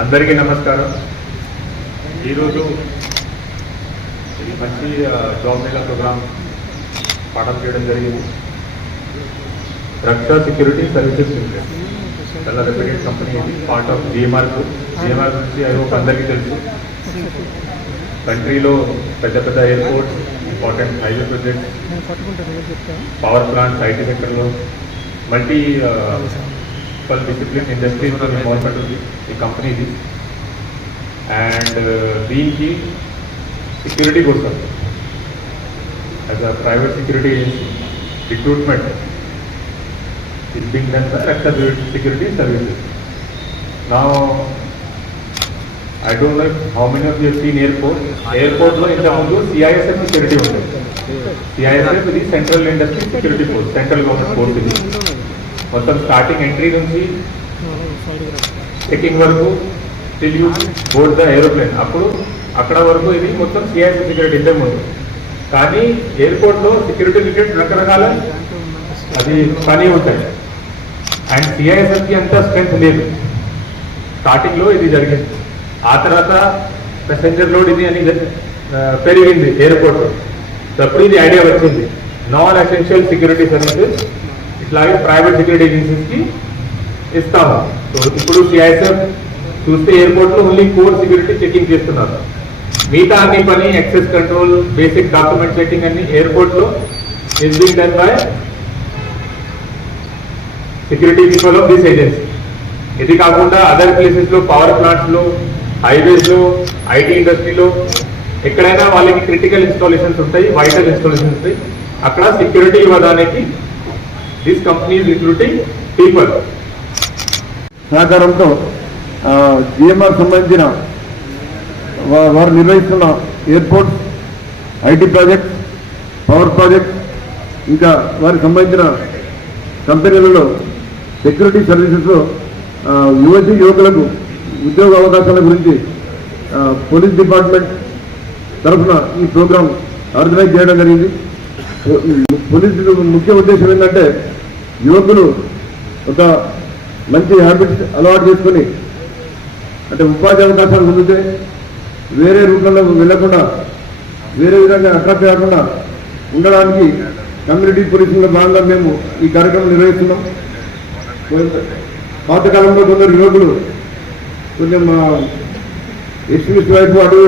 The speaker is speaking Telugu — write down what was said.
అందరికీ నమస్కారం. ఈరోజు ఇది మంచి జాబ్ మేళా ప్రోగ్రామ్ పాఠం చేయడం జరిగింది. రక్షా సెక్యూరిటీ సర్వీసెస్ లిమిటెడ్ చాలా రెప్యూటెడ్ కంపెనీ, ఇది part of GMR group. GMR గురించి ఐ హోప్ అందరికీ తెలుసు. కంట్రీలో పెద్ద పెద్ద airports, important highway projects, power plants, IT సెక్టర్లో మల్టిపల్ డిసిప్లిన్ ఇండస్ట్రీస్తో ఇన్వాల్వ్మెంట్ ఉంది ఈ కంపెనీది. అండ్ దీనికి సెక్యూరిటీ కోసం as a private security recruitment is being done by Raksha Security Services. Now, I don't know how many of you have seen airport. Airport lo inta mundu CISF security undi. CISF is Central Industry Security Force, Central Government Force ఇది. మొత్తం స్టార్టింగ్ ఎంట్రీ నుంచి చెకింగ్ వరకు till you board the aeroplane. అప్పుడు అక్కడ వరకు ఇది మొత్తం CISF సెక్యూరిటీ ఇంతే ముందు. కానీ ఎయిర్పోర్ట్లో సెక్యూరిటీ రిలేటెడ్ రకరకాల అది పని ఉంటాయి. అండ్ సిఐఎస్ఎఫ్కి అంత స్ట్రెంత్ లేదు. స్టార్టింగ్లో ఇది జరిగింది, ఆ తర్వాత ప్యాసెంజర్ లోడ్ ఇది అని పెరిగింది ఎయిర్పోర్ట్లో. అప్పుడు ఇది ఐడియా వచ్చింది, నాన్ ఎసెన్షియల్ సెక్యూరిటీ సర్వీసెస్ ఇట్లాగే ప్రైవేట్ సెక్యూరిటీ ఏజెన్సీస్కి ఇస్తాము. సో ఇప్పుడు సిఐఎస్ఎఫ్ చూస్తే ఎయిర్పోర్ట్లో ఓన్లీ కోర్ సెక్యూరిటీ చెకింగ్ చేస్తున్నారు. మిగతా అన్ని పని access control, basic document checking అన్ని ఎయిర్పోర్ట్లో is being done by security people of this agency. ఇది కాకుండా అదర్ ప్లేసెస్లో, పవర్ ప్లాంట్స్లో, హైవేస్లో, ఐటీ ఇండస్ట్రీలో ఎక్కడైనా వాళ్ళకి క్రిటికల్ ఇన్స్టాలేషన్స్ ఉంటాయి, వైటల్ ఇన్స్టాలేషన్స్ ఉంటాయి. అక్కడ సెక్యూరిటీ ఇవ్వడానికి దిస్ కంపెనీ రిక్రూటింగ్ పీపుల్. సహకారంతో జిఎంఆర్ సంబంధించిన వారు నిర్వహిస్తున్న airport, IT project, power project, ఇంకా వారికి సంబంధించిన కంపెనీలలో సెక్యూరిటీ సర్వీసెస్లో యువకులకు ఉద్యోగ అవకాశాల గురించి పోలీస్ డిపార్ట్మెంట్ తరఫున ఈ ప్రోగ్రాం ఆర్గనైజ్ చేయడం జరిగింది. పోలీస్ ముఖ్య ఉద్దేశం ఏంటంటే యువకులు ఒక మంచి హ్యాబిట్స్ అలవాటు చేసుకొని, అంటే ఉపాధి అవకాశాలు పొందితే వేరే రూట్లలో వెళ్లకుండా, వేరే విధంగా అట్రాక్ట్ కాకుండా ఉండడానికి కమ్యూనిటీ పోలీసింగ్లో భాగంగా మేము ఈ కార్యక్రమం నిర్వహిస్తున్నాం. పాతకాలంలో కొందరు యువకులు కొంచెం ఎక్స్ట్రీమిస్ట్ వైపు అటు